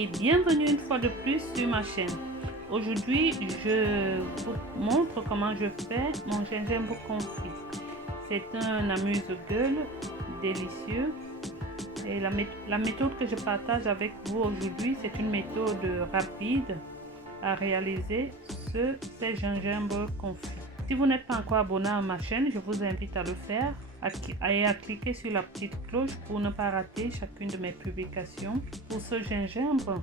et bienvenue une fois de plus sur ma chaîne. Aujourd'hui, je vous montre comment je fais mon gingembre confit. C'est un amuse-gueule délicieux et la méthode que je partage avec vous aujourd'hui, c'est une méthode rapide à réaliser ces gingembre confit. Si vous n'êtes pas encore abonné à ma chaîne, je vous invite à le faire et à cliquer sur la petite cloche pour ne pas rater chacune de mes publications. Pour ce gingembre,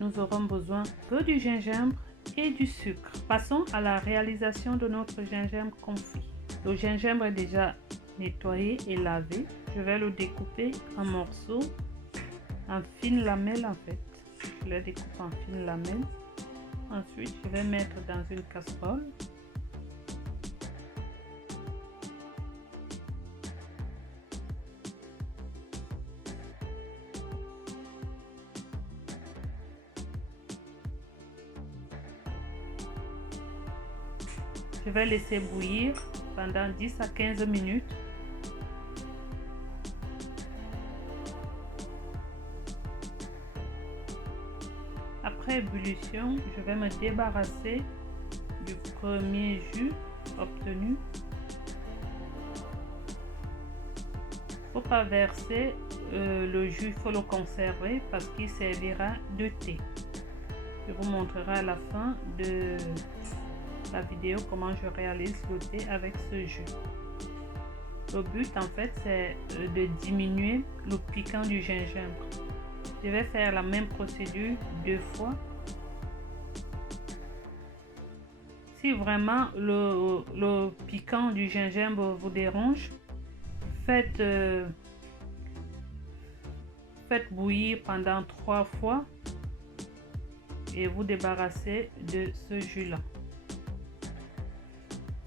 nous aurons besoin que du gingembre et du sucre. Passons à la réalisation de notre gingembre confit. Le gingembre est déjà nettoyé et lavé. Je vais le découper en morceaux, en fines lamelles en fait. Je les découpe en fines lamelles. Ensuite, je vais mettre dans une casserole. Je vais laisser bouillir pendant 10 à 15 minutes. Après ébullition, je vais me débarrasser du premier jus obtenu. Il ne faut pas verser le jus, il faut le conserver parce qu'il servira de thé. Je vous montrerai à la fin de la vidéo comment je réalise le thé avec ce jus. Le but en fait c'est de diminuer le piquant du gingembre. Je vais faire la même procédure 2 fois. Si vraiment le piquant du gingembre vous dérange, faites bouillir pendant 3 fois et vous débarrassez de ce jus là.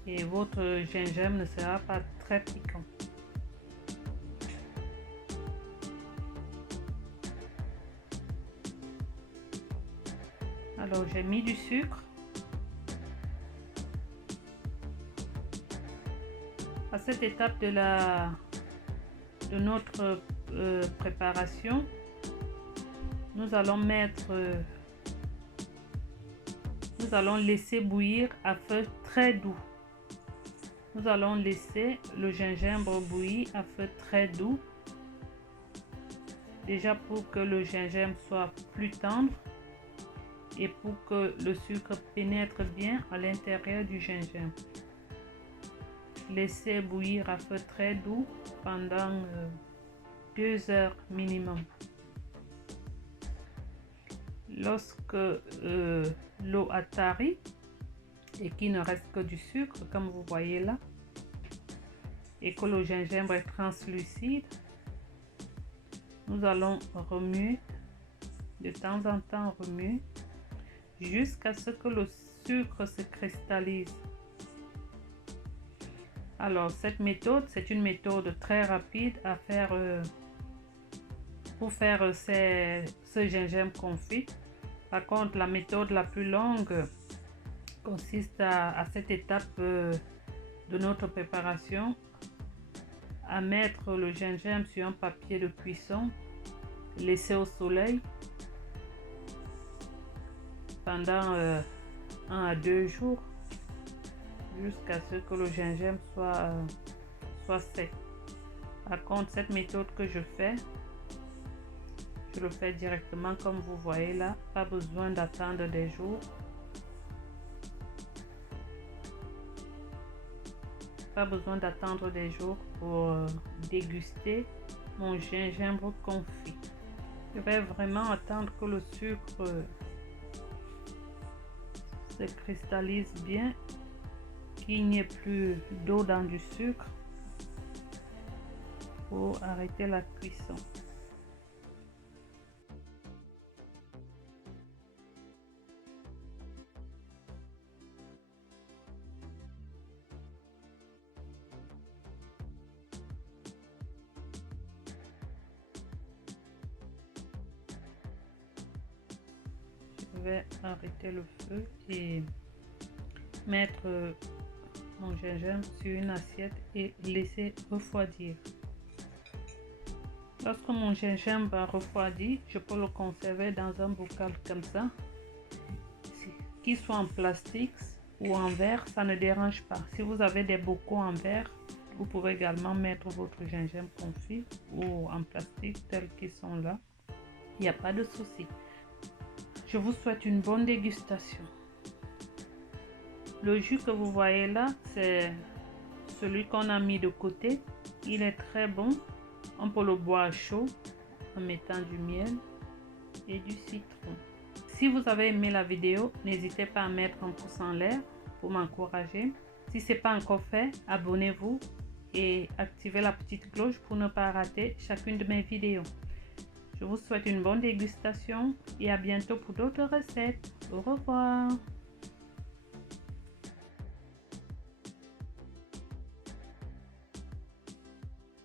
Et votre gingembre ne sera pas très piquant. Alors j'ai mis du sucre. À cette étape de notre préparation, nous allons laisser bouillir à feu très doux. Nous allons laisser le gingembre bouillir à feu très doux, déjà pour que le gingembre soit plus tendre et pour que le sucre pénètre bien à l'intérieur du gingembre. Laissez bouillir à feu très doux pendant 2 heures minimum. Lorsque l'eau a tari et qu'il ne reste que du sucre comme vous voyez là, et que le gingembre est translucide, nous allons remuer de temps en temps, remuer jusqu'à ce que le sucre se cristallise. Alors cette méthode, c'est une méthode très rapide à faire pour faire ce gingembre confit. Par contre, la méthode la plus longue consiste à cette étape de notre préparation à mettre le gingembre sur un papier de cuisson, laisser au soleil pendant 1 à 2 jours jusqu'à ce que le gingembre soit sec. Par contre, cette méthode que je le fais directement comme vous voyez là, pas besoin d'attendre des jours. Pas besoin d'attendre des jours pour déguster mon gingembre confit. Je vais vraiment attendre que le sucre se cristallise bien, qu'il n'y ait plus d'eau dans du sucre pour arrêter la cuisson. Je vais arrêter le feu et mettre mon gingembre sur une assiette et laisser refroidir. Lorsque mon gingembre a refroidi, je peux le conserver dans un bocal comme ça. Qu'il soit en plastique ou en verre, ça ne dérange pas. Si vous avez des bocaux en verre, vous pouvez également mettre votre gingembre confit ou en plastique tels qu'ils sont là. Il n'y a pas de souci. Je vous souhaite une bonne dégustation. Le jus que vous voyez là, c'est celui qu'on a mis de côté. Il est très bon. On peut le boire chaud en mettant du miel et du citron. Si vous avez aimé la vidéo, n'hésitez pas à mettre un pouce en l'air pour m'encourager. Si ce n'est pas encore fait, abonnez-vous et activez la petite cloche pour ne pas rater chacune de mes vidéos. Je vous souhaite une bonne dégustation et à bientôt pour d'autres recettes. Au revoir.